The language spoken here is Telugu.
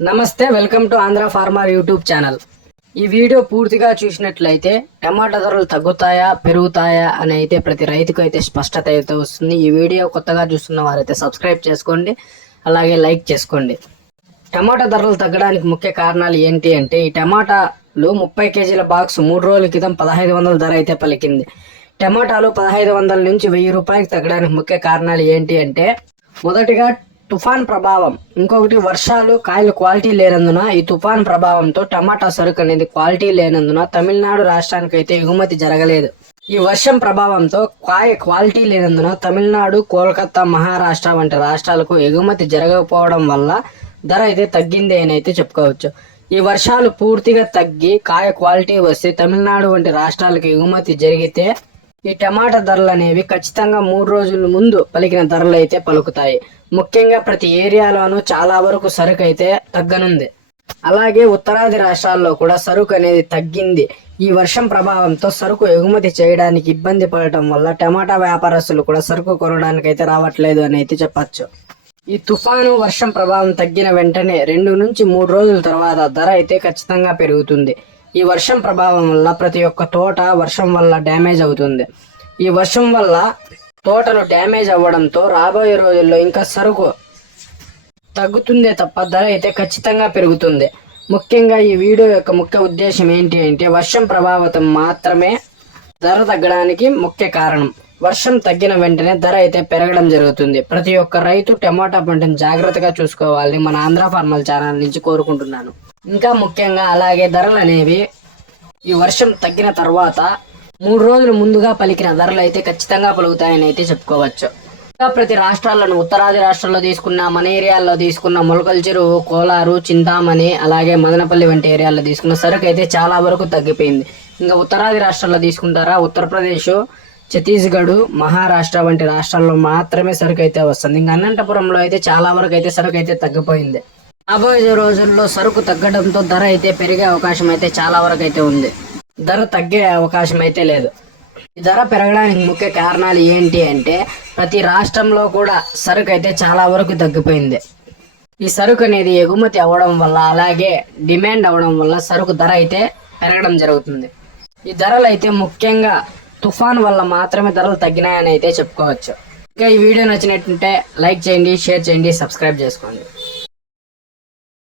నమస్తే welcome to Andhra farmer YouTube channel. ఈ వీడియో పూర్తిగా చూసినట్లయితే టమాటా ధరలు తగ్గుతాయా పెరుగుతాయా అని అయితే ప్రతి రైతుకు అయితే స్పష్టత అయితే వస్తుంది. ఈ వీడియో కొత్తగా చూస్తున్న వారైతే సబ్స్క్రైబ్ చేసుకోండి అలాగే లైక్ చేసుకోండి. టమాటా ధరలు తగ్గడానికి ముఖ్య కారణాలు ఏంటి అంటే ఈ టమాటాలు ముప్పై కేజీల బాక్స్ మూడు రోజుల క్రితం పదహైదు వందల ధర అయితే పలికింది. టమాటాలు పదహైదు వందల నుంచి వెయ్యి రూపాయలకు తగ్గడానికి ముఖ్య కారణాలు ఏంటి అంటే మొదటిగా తుఫాన్ ప్రభావం. ఇంకొకటి వర్షాలు కాయలు క్వాలిటీ లేనందున ఈ తుఫాన్ ప్రభావంతో టమాటా సరుకు అనేది క్వాలిటీ లేనందున తమిళనాడు రాష్ట్రానికి అయితే ఎగుమతి జరగలేదు. ఈ వర్షం ప్రభావంతో కాయ క్వాలిటీ లేనందున తమిళనాడు కోల్కతా మహారాష్ట్ర వంటి రాష్ట్రాలకు ఎగుమతి జరగకపోవడం వల్ల ధర అయితే తగ్గింది అని అయితే చెప్పుకోవచ్చు. ఈ వర్షాలు పూర్తిగా తగ్గి కాయ క్వాలిటీ వస్తే తమిళనాడు వంటి రాష్ట్రాలకు ఎగుమతి జరిగితే ఈ టమాటా ధరలు అనేవి ఖచ్చితంగా మూడు రోజుల ముందు పలికిన ధరలు అయితే పలుకుతాయి. ముఖ్యంగా ప్రతి ఏరియాలోనూ చాలా వరకు సరుకు అయితే తగ్గనుంది. అలాగే ఉత్తరాది రాష్ట్రాల్లో కూడా సరుకు అనేది తగ్గింది. ఈ వర్షం ప్రభావంతో సరుకు ఎగుమతి చేయడానికి ఇబ్బంది పడటం వల్ల టమాటా వ్యాపారస్తులు కూడా సరుకు కొనడానికి అయితే రావట్లేదు అని అయితే చెప్పచ్చు. ఈ తుఫాను వర్షం ప్రభావం తగ్గిన వెంటనే రెండు నుంచి మూడు రోజుల తర్వాత ధర అయితే ఖచ్చితంగా పెరుగుతుంది. ఈ వర్షం ప్రభావం వల్ల ప్రతి ఒక్క తోట వర్షం వల్ల డ్యామేజ్ అవుతుంది. ఈ వర్షం వల్ల తోటలు డ్యామేజ్ అవ్వడంతో రాబోయే రోజుల్లో ఇంకా సరుకు తగ్గుతుందే తప్ప ధర అయితే ఖచ్చితంగా పెరుగుతుంది. ముఖ్యంగా ఈ వీడియో యొక్క ముఖ్య ఉద్దేశం ఏంటి అంటే వర్షం ప్రభావితం మాత్రమే ధర తగ్గడానికి ముఖ్య కారణం. వర్షం తగ్గిన వెంటనే ధర అయితే పెరగడం జరుగుతుంది. ప్రతి ఒక్క రైతు టమాటా పంటను జాగ్రత్తగా చూసుకోవాలని మన ఆంధ్ర ఫార్మల్ ఛానల్ నుంచి కోరుకుంటున్నాను. ఇంకా ముఖ్యంగా అలాగే ధరలు అనేవి ఈ వర్షం తగ్గిన తర్వాత మూడు రోజులు ముందుగా పలికిన ధరలు అయితే ఖచ్చితంగా పలుకుతాయని అయితే చెప్పుకోవచ్చు. ఇంకా ప్రతి రాష్ట్రాలను ఉత్తరాది రాష్ట్రాల్లో తీసుకున్న మన ఏరియాల్లో తీసుకున్న మొలకల చెరువు కోలారు చింతామణి అలాగే మదనపల్లి వంటి ఏరియాల్లో తీసుకున్న సరుకు అయితే చాలా వరకు తగ్గిపోయింది. ఇంకా ఉత్తరాది రాష్ట్రాల్లో తీసుకుంటారా? ఉత్తరప్రదేశ్ ఛత్తీస్గఢ్ మహారాష్ట్ర వంటి రాష్ట్రాల్లో మాత్రమే సరుకు అయితే వస్తుంది. ఇంకా అనంతపురంలో అయితే చాలా వరకు అయితే సరుకు అయితే తగ్గిపోయింది. రాబోయే రోజుల్లో సరుకు తగ్గడంతో ధర అయితే పెరిగే అవకాశం అయితే చాలా వరకు అయితే ఉంది. ధర తగ్గే అవకాశం అయితే లేదు. ఈ ధర పెరగడానికి ముఖ్య కారణాలు ఏంటి అంటే ప్రతి రాష్ట్రంలో కూడా సరుకు అయితే చాలా వరకు తగ్గిపోయింది. ఈ సరుకు అనేది ఎగుమతి అవ్వడం వల్ల అలాగే డిమాండ్ అవ్వడం వల్ల సరుకు ధర అయితే పెరగడం జరుగుతుంది. ఈ ధరలు అయితే ముఖ్యంగా తుఫాన్ వల్ల మాత్రమే ధరలు తగ్గినాయని అయితే చెప్పుకోవచ్చు. ఇంకా ఈ వీడియో నచ్చినట్టుంటే లైక్ చేయండి షేర్ చేయండి సబ్స్క్రైబ్ చేసుకోండి.